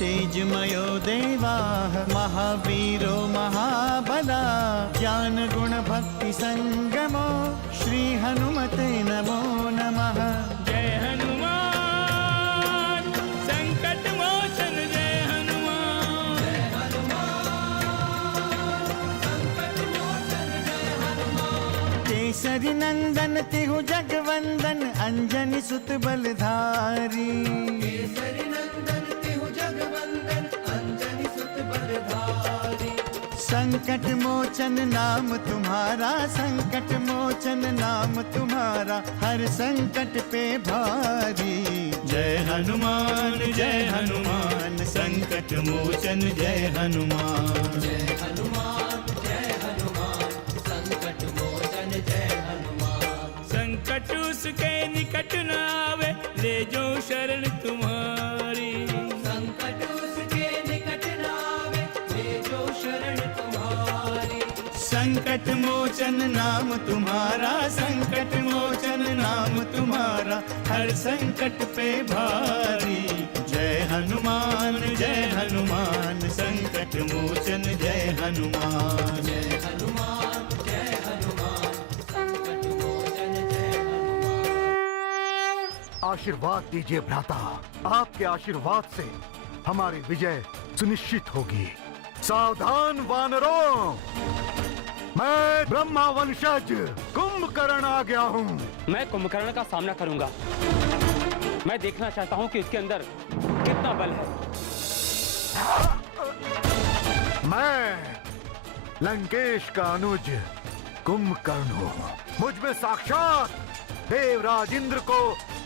तेजमयो देवाः महावीरो महाबला ज्ञान गुण भक्ति संगमो श्री हनुमते नमो नमः। जय हनुमान संकट मोचन जय हनुमान। जय हनुमान संकट मोचन जय हनुमान। केसरी नंदन तिहु जगवंदन अंजनी सुत बलधारी। केसरी नंदन तिहु जगवंदन अंजनी सुत बलधारी। संकट मोचन नाम तुम्हारा संकट मोचन नाम तुम्हारा हर संकट पे भारी। जय हनुमान संकट मोचन जय हनुमान। जय हनुमान संकट मोचन जय हनुमान। संकट उसके निकट न आवे ले जो शरण तुम्हारी। संकट उसके निकट न आवे ले जो शरण तुम्हारी। संकट मोचन नाम तुम्हारा संकट मोचन नाम तुम्हारा हर संकट पे भारी। जय हनुमान संकट मोचन जय हनुमान। जय हनुमान संकट मोचन जय हनुमान। आशीर्वाद दीजिए भ्राता, आपके आशीर्वाद से हमारी विजय सुनिश्चित होगी। सावधान वानरों, मैं ब्रह्मा वंशज कुंभकर्ण आ गया हूँ। मैं कुंभकर्ण का सामना करूंगा। मैं देखना चाहता हूँ कि उसके अंदर कितना बल है। मैं लंकेश का अनुज कुंभकर्ण हूँ। मुझ में साक्षात देवराज इंद्र को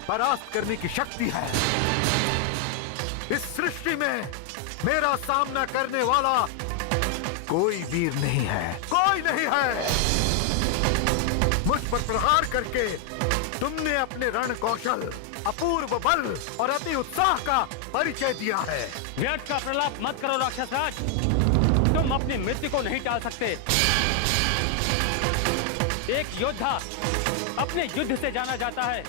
परास्त करने की शक्ति है। इस सृष्टि में मेरा सामना करने वाला कोई वीर नहीं है, कोई नहीं है। मुझ पर प्रहार करके तुमने अपने रण कौशल, अपूर्व बल और अति उत्साह का परिचय दिया है। व्यर्थ का प्रलाप मत करो राक्षस राज, तुम अपनी मृत्यु को नहीं टाल सकते। एक योद्धा अपने युद्ध से जाना जाता है,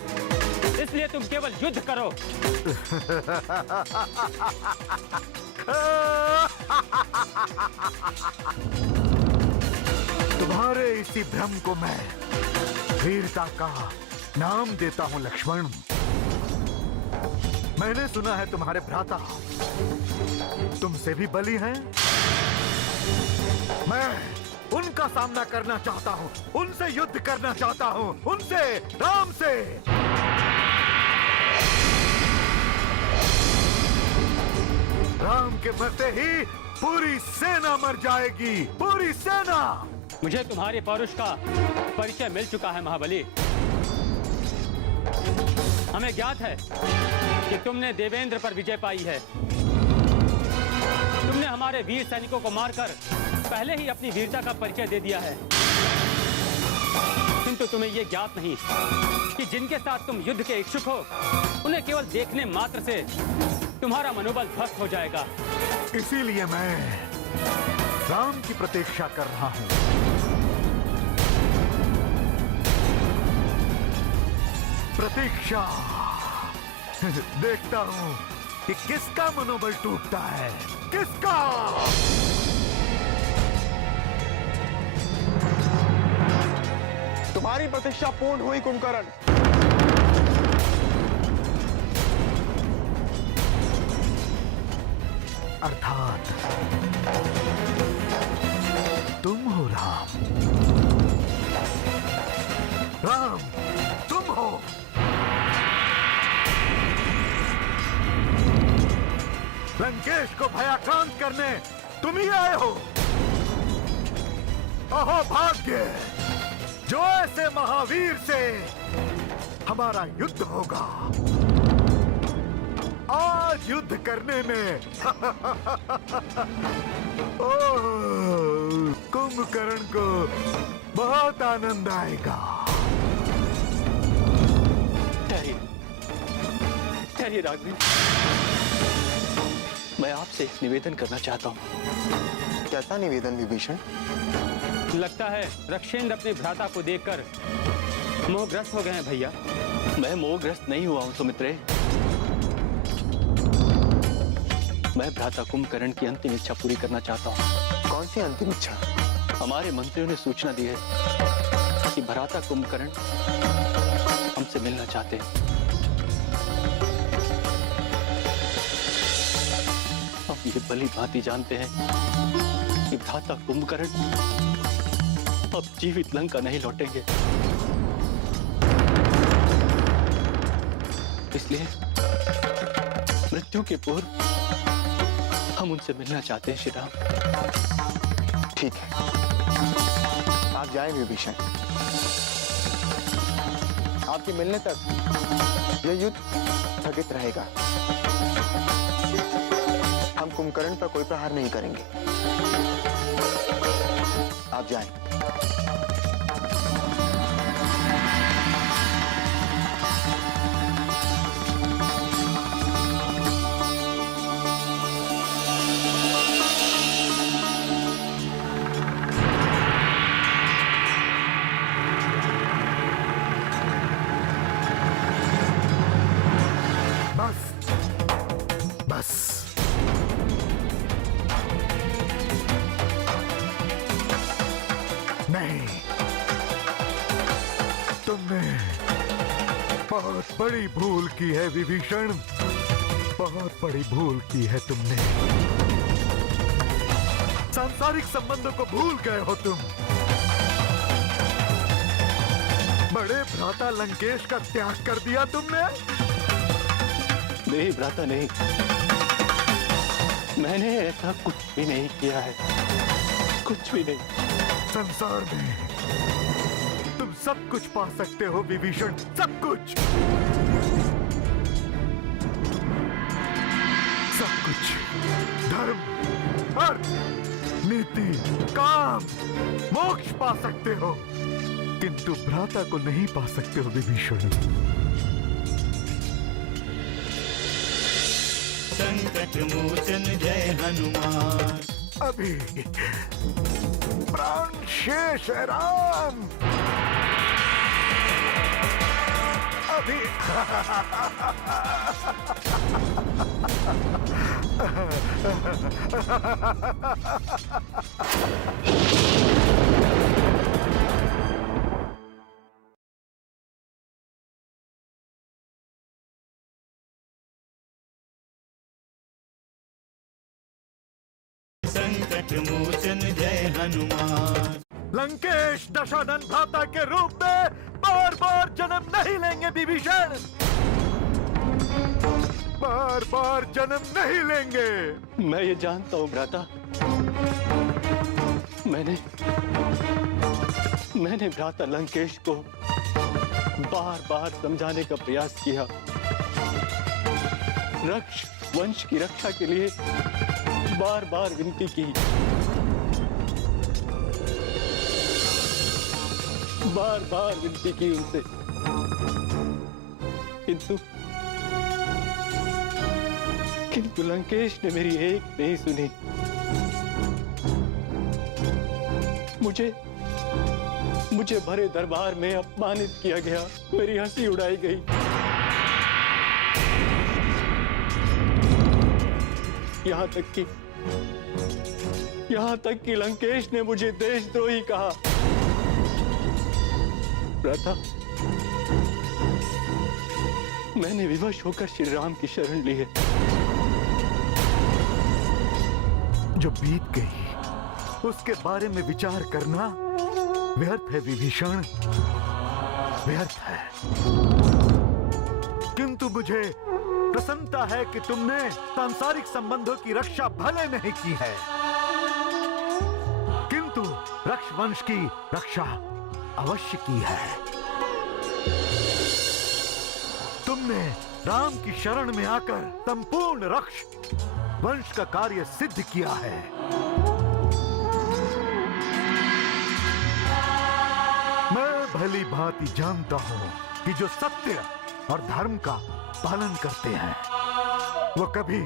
इसलिए तुम केवल युद्ध करो। तुम्हारे इसी भ्रम को मैं वीरता का नाम देता हूं लक्ष्मण। मैंने सुना है तुम्हारे भ्राता तुमसे भी बली हैं। मैं उनका सामना करना चाहता हूं, उनसे युद्ध करना चाहता हूं, उनसे, राम से। राम के मरते ही पूरी सेना मर जाएगी, पूरी सेना। मुझे तुम्हारे पौरुष का परिचय मिल चुका है महाबली। हमें ज्ञात है कि तुमने देवेंद्र पर विजय पाई है। तुमने हमारे वीर सैनिकों को मारकर पहले ही अपनी वीरता का परिचय दे दिया है। किंतु तुम्हें यह ज्ञात नहीं कि जिनके साथ तुम युद्ध के इच्छुक हो, उन्हें केवल देखने मात्र से तुम्हारा मनोबल ध्वस्त हो जाएगा। इसीलिए मैं राम की प्रतीक्षा कर रहा हूं। प्रतीक्षा देखता हूं कि किसका मनोबल टूटता है, किसका। तुम्हारी प्रतीक्षा पूर्ण हुई कुंभकर्ण। अर्थात तुम हो राम, राम तुम हो। लंकेश को भयाक्रांत करने तुम ही आए हो। अहो भाग्य, जो ऐसे महावीर से हमारा युद्ध होगा। आज युद्ध करने में ओह, कुंभकर्ण को बहुत आनंद आएगा। ठहरिए राघवेंद्र, मैं आपसे एक निवेदन करना चाहता हूँ। कैसा निवेदन विभीषण? लगता है रक्षेंद्र अपने भ्राता को देखकर मोहग्रस्त हो गए हैं भैया। मैं मोहग्रस्त नहीं हुआ हूँ सुमित्रे। मैं भ्राता कुंभकर्ण की अंतिम इच्छा पूरी करना चाहता हूँ। कौन सी अंतिम इच्छा? हमारे मंत्रियों ने सूचना दी है कि भ्राता कुंभकर्ण हमसे मिलना चाहते हैं। हम ये भली भांति जानते हैं कि भ्राता कुंभकर्ण अब जीवित लंका नहीं लौटेंगे, इसलिए मृत्यु के पूर्व हम उनसे मिलना चाहते हैं। श्री राम। ठीक है, आप जाएं विभीषण। आपके मिलने तक यह युद्ध स्थगित रहेगा। हम कुंभकर्ण पर कोई प्रहार नहीं करेंगे। आप जाएं। बस नहीं, तुमने बहुत बड़ी भूल की है विभीषण, बहुत बड़ी भूल की है तुमने। सांसारिक संबंधों को भूल गए हो तुम। बड़े भ्राता लंकेश का त्याग कर दिया तुमने। नहीं भ्राता, नहीं, मैंने ऐसा कुछ भी नहीं किया है, कुछ भी नहीं। संसार में तुम सब कुछ पा सकते हो विभीषण, सब कुछ, सब कुछ। धर्म, अर्थ, नीति, काम, मोक्ष पा सकते हो, किंतु भ्राता को नहीं पा सकते हो विभीषण। संकट मोचन जय हनुमान। अभी प्राण शेष है राम, अभी। संकट मोचन जय हनुमान। लंकेश दशानन भ्राता के रूप में बार बार जन्म नहीं लेंगे विभीषण, बार बार जन्म नहीं लेंगे। मैं ये जानता हूँ भ्राता, मैंने भ्राता लंकेश को बार बार समझाने का प्रयास किया। रक्ष वंश की रक्षा के लिए बार बार विनती की, बार बार विनती की उनसे, किंतु लंकेश ने मेरी एक नहीं सुनी। मुझे भरे दरबार में अपमानित किया गया, मेरी हंसी उड़ाई गई। यहाँ तक कि लंकेश ने मुझे देशद्रोही कहा। भ्राता, मैंने विवश होकर श्री राम की शरण ली है। जो बीत गई उसके बारे में विचार करना व्यर्थ है विभीषण, व्यर्थ है। किंतु मुझे प्रसन्नता है कि तुमने सांसारिक संबंधों की रक्षा भले नहीं की है, किंतु रक्ष वंश की रक्षा अवश्य की है। तुमने राम की शरण में आकर संपूर्ण रक्ष वंश का कार्य सिद्ध किया है। मैं भली भांति जानता हूं कि जो सत्य और धर्म का पालन करते हैं वो कभी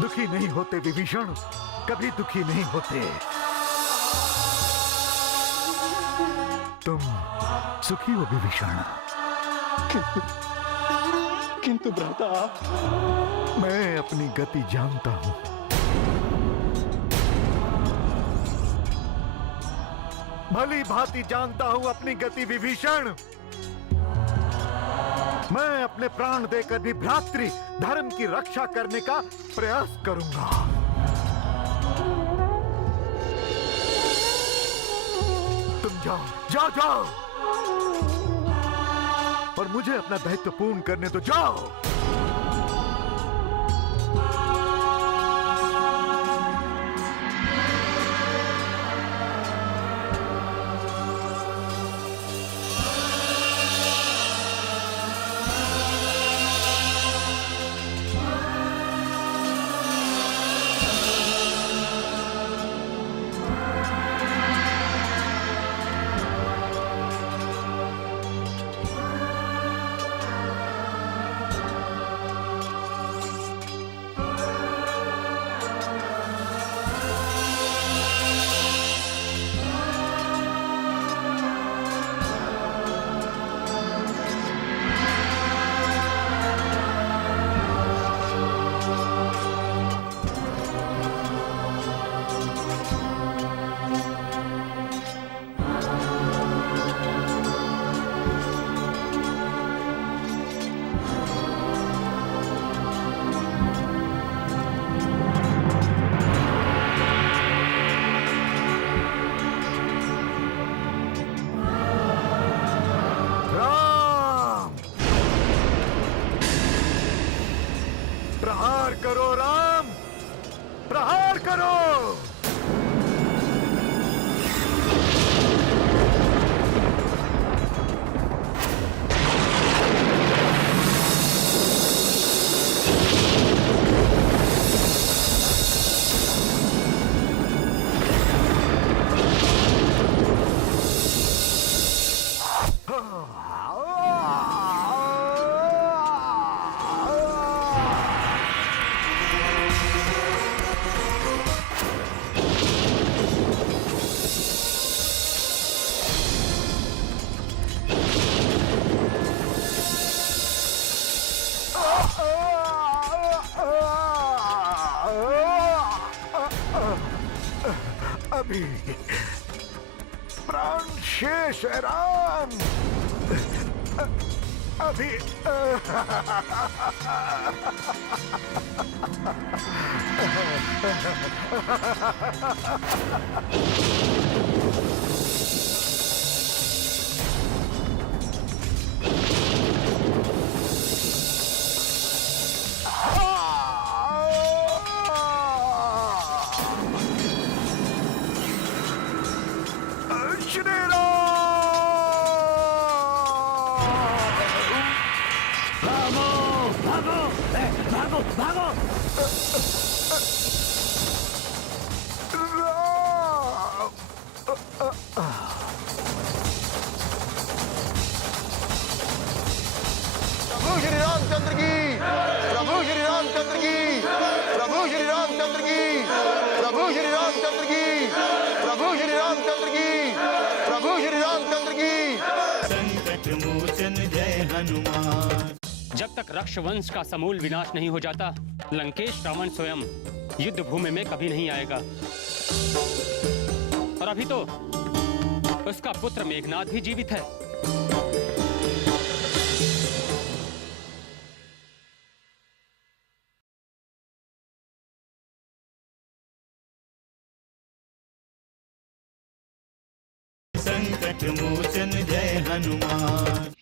दुखी नहीं होते विभीषण, कभी दुखी नहीं होते। तुम सुखी हो विभीषण। किंतु भ्राता, मैं अपनी गति जानता हूं। भली भांति जानता हूं अपनी गति विभीषण। मैं अपने प्राण देकर भी भ्रातृ धर्म की रक्षा करने का प्रयास करूंगा। तुम जाओ जाओ जाओ और मुझे अपना दायित्व पूर्ण करने तो जाओ। प्रहार करो राम, प्रहार करो। अभी प्राण शेष है राम, अभी प्रभु श्री रामचंद्र की, प्रभु श्री रामचंद्र की, प्रभु श्री रामचंद्र की, प्रभु श्री रामचंद्र की, प्रभु श्री रामचंद्र की, प्रभु श्री रामचंद्र की। संकट मोचन जय हनुमान। जब तक रक्षवंश का समूल विनाश नहीं हो जाता, लंकेश रावण स्वयं युद्ध भूमि में कभी नहीं आएगा। और अभी तो उसका पुत्र मेघनाद भी जीवित है। संकट मोचन जय हनुमान।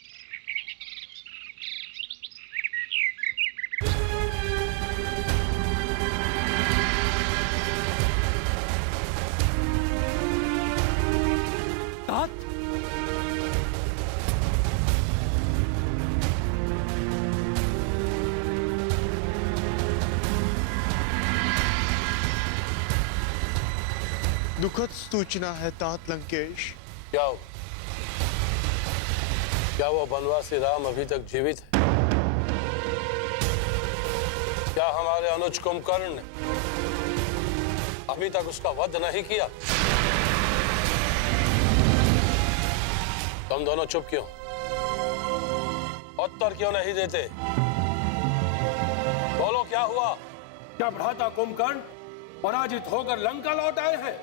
दुखद सूचना है तात लंकेश। क्या हो? क्या वो वनवासी राम अभी तक जीवित है? क्या हमारे अनुज कुंभकर्ण ने अभी तक उसका वध नहीं किया? तुम दोनों चुप क्यों? उत्तर क्यों नहीं देते? बोलो क्या हुआ? क्या भ्राता कुंभकर्ण पराजित होकर लंका लौट आए हैं?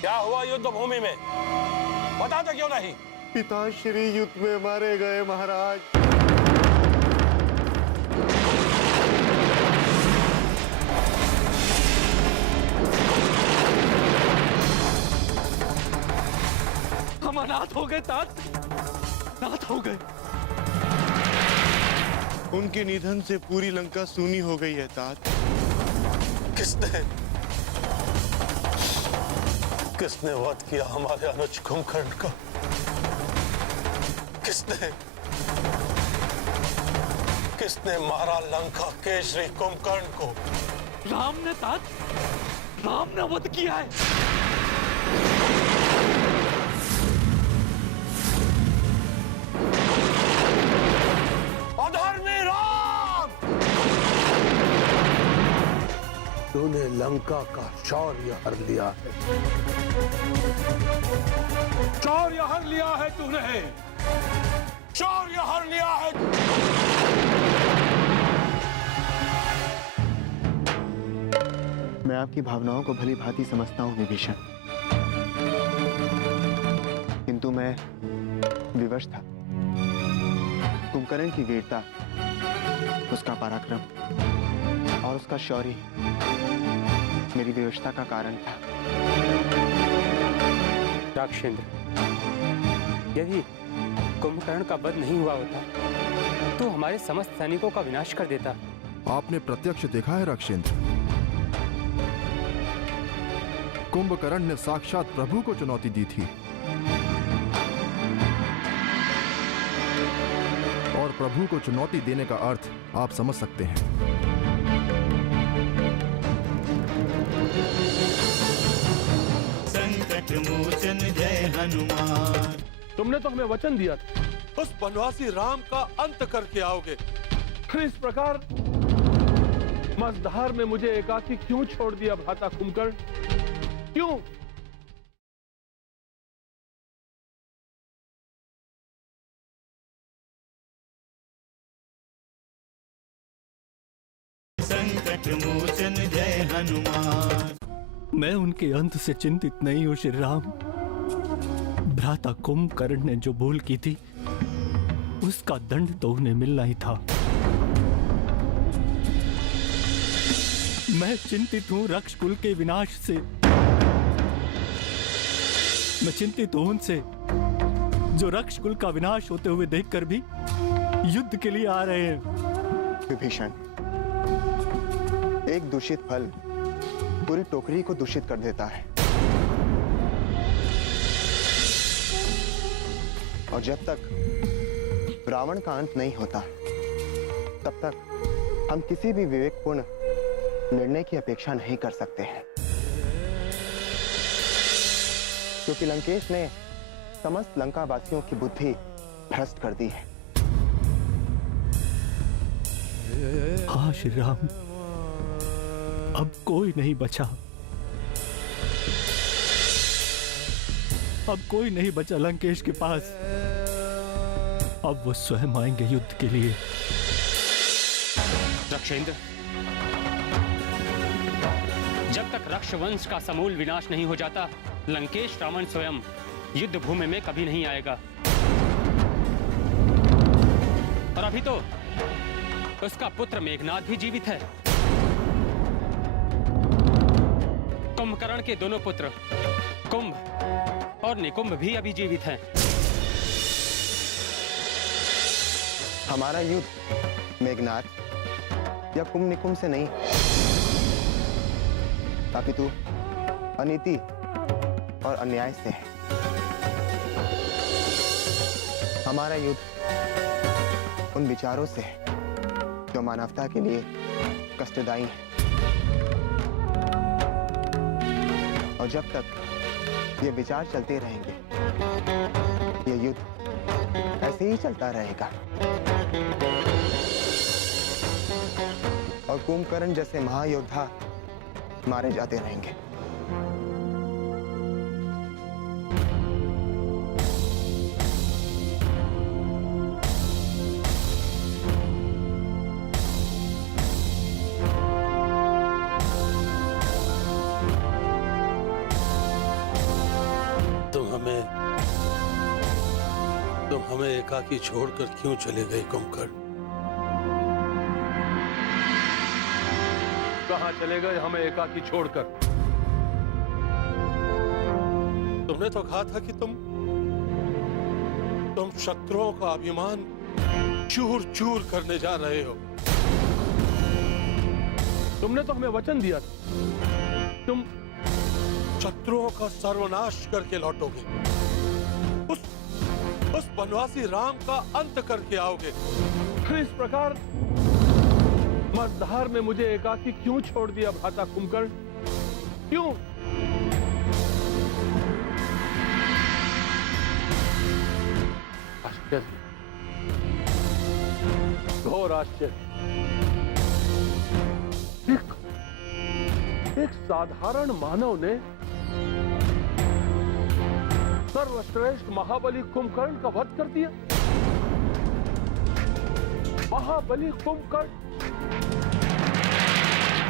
क्या हुआ युद्ध भूमि में? बताते क्यों नहीं? पिताश्री युद्ध में मारे गए महाराज। हम अनाथ हो गए तात, अनाथ हो गए। उनके निधन से पूरी लंका सूनी हो गई है तात। किसने वध किया हमारे अनुज कुंभकर्ण का? किसने मारा लंका केशरी कुंभकर्ण को? राम ने तात, राम ने वध किया है। अधर्मी राम! तूने लंका का शौर्य हर लिया है। शौर्य हर लिया है तूने, शौर्य हर लिया है। मैं आपकी भावनाओं को भली भांति समझता हूँ विभीषण, किंतु मैं विवश था। कुंभकर्ण की वीरता, उसका पराक्रम और उसका शौर्य मेरी विवशता का कारण था। राक्षेंद्र, यदि कुंभकर्ण का वध नहीं हुआ होता तो हमारे समस्त सैनिकों का विनाश कर देता। आपने प्रत्यक्ष देखा है राक्षेंद्र, कुंभकर्ण ने साक्षात प्रभु को चुनौती दी थी और प्रभु को चुनौती देने का अर्थ आप समझ सकते हैं। संकट मोचन जय हनुमान। तुमने तो हमें वचन दिया था, उस वनवासी राम का अंत करके आओगे। फिर इस प्रकार मझधार में मुझे एकाकी क्यों छोड़ दिया भ्राता कुंभकर्ण? क्यों? संकट मोचन जय हनुमान। मैं उनके अंत से चिंतित नहीं हूं श्री राम। भ्राता कुंभकर्ण ने जो भूल की थी उसका दंड तो उन्हें मिलना ही था। मैं चिंतित हूं रक्ष कुल के विनाश से। मैं चिंतित हूं उनसे जो रक्ष कुल का विनाश होते हुए देखकर भी युद्ध के लिए आ रहे हैं। विभीषण, एक दूषित फल पूरी टोकरी को दूषित कर देता है, और जब तक रावण का अंत नहीं होता तब तक हम किसी भी विवेकपूर्ण निर्णय की अपेक्षा नहीं कर सकते हैं, क्योंकि लंकेश ने समस्त लंका वासियों की बुद्धि भ्रष्ट कर दी है। हाँ श्री राम, अब कोई नहीं बचा। अब कोई नहीं बचा लंकेश के पास। अब वो स्वयं आएंगे युद्ध के लिए। रक्षेंद्र, जब तक रक्षवंश का समूल विनाश नहीं हो जाता, लंकेश रावण स्वयं युद्ध भूमि में कभी नहीं आएगा। और अभी तो उसका पुत्र मेघनाद भी जीवित है। कुंभकर्ण के दोनों पुत्र कुंभ और निकुंभ भी अभी जीवित हैं। हमारा युद्ध मेघनाद या कुंभ निकुंभ से नहीं, अपितु अनीति और अन्याय से है। हमारा युद्ध उन विचारों से है जो मानवता के लिए कष्टदायी है, और जब तक ये विचार चलते रहेंगे ये युद्ध ऐसे ही चलता रहेगा, और कुंभकर्ण जैसे महायोद्धा मारे जाते रहेंगे। हमें एकाकी छोड़कर क्यों चले गए कुंभकर्ण? कहाँ चले गए हमें एकाकी छोड़कर? तुमने तो कहा था कि तुम शत्रुओं का अभिमान चूर चूर करने जा रहे हो। तुमने तो हमें वचन दिया था तुम शत्रुओं का सर्वनाश करके लौटोगे, उस बनवासी राम का अंत करके आओगे। फिर इस प्रकार मझधार में मुझे एकाकी क्यों छोड़ दिया भ्राता कुंभकर्ण? क्यों? आश्चर्य, घोर आश्चर्य। एक साधारण मानव ने सर्वश्रेष्ठ महाबली कुंभकर्ण का वध कर दिया। महाबली कुंभकर्ण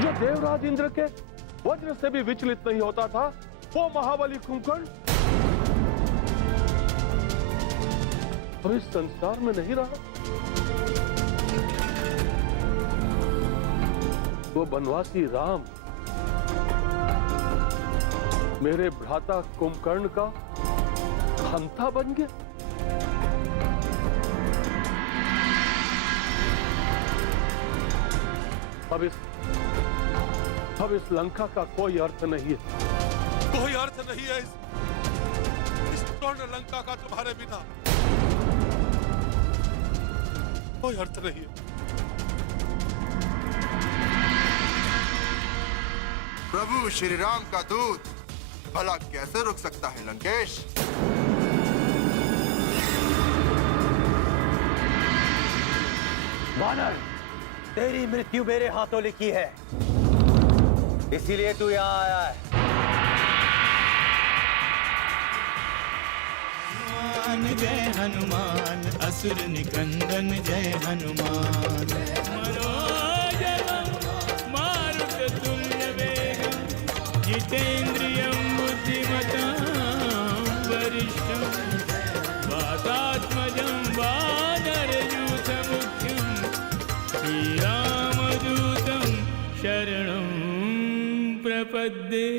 जो देवराज इंद्र के वज्र से भी विचलित नहीं होता था, वो महाबली कुंभकर्ण अब इस संसार में नहीं रहा। वो बनवासी राम मेरे भ्राता कुंभकर्ण का हंता बन गया। अब इस लंका का कोई अर्थ नहीं है। कोई अर्थ नहीं है इस स्वर्ण लंका का तुम्हारे बिना। कोई अर्थ नहीं है। प्रभु श्री राम का दूत भला कैसे रुक सकता है लंकेश? वानर, तेरी मृत्यु मेरे हाथों लिखी है, इसीलिए तू यहाँ आया है। जय हनुमान, असुर निकंदन जय हनुमान। मनोजवं मारुततुल्य वेगं, जितेन्द्रियं बुद्धिमतां वरिष्ठं, वातात्मजं वानरयूथमुख्यं, श्रीरामदूतं शरणं प्रपद्ये।